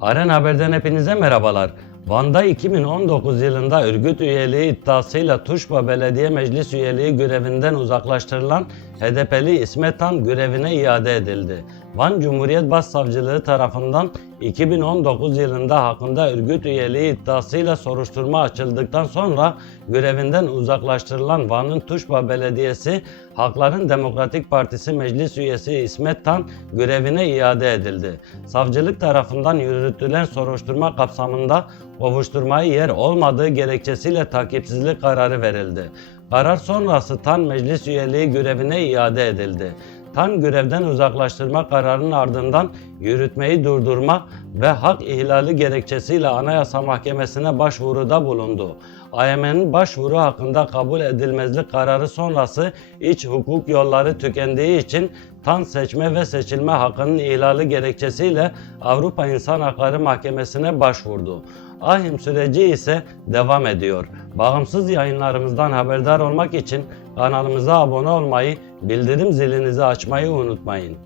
Aren Haber'den hepinize merhabalar. Van'da 2019 yılında örgüt üyeliği iddiasıyla Tuşba Belediye Meclis üyeliği görevinden uzaklaştırılan HDP'li İsmet Tan görevine iade edildi. Van Cumhuriyet Başsavcılığı tarafından 2019 yılında hakkında örgüt üyeliği iddiasıyla soruşturma açıldıktan sonra görevinden uzaklaştırılan Van'ın Tuşba Belediyesi Hakların Demokratik Partisi Meclis üyesi İsmet Tan görevine iade edildi. Savcılık tarafından yürütülen soruşturma kapsamında kovuşturmaya yer olmadığı gerekçesiyle takipsizlik kararı verildi. Karar sonrası Tan meclis üyeliği görevine iade edildi. Tan görevden uzaklaştırma kararının ardından yürütmeyi durdurma ve hak ihlali gerekçesiyle Anayasa Mahkemesi'ne başvuruda bulundu. AYM'nin başvuru hakkında kabul edilmezlik kararı sonrası iç hukuk yolları tükendiği için Tan seçme ve seçilme hakkının ihlali gerekçesiyle Avrupa İnsan Hakları Mahkemesi'ne başvurdu. Ahim süreci ise devam ediyor. Bağımsız yayınlarımızdan haberdar olmak için kanalımıza abone olmayı, bildirim zilinizi açmayı unutmayın.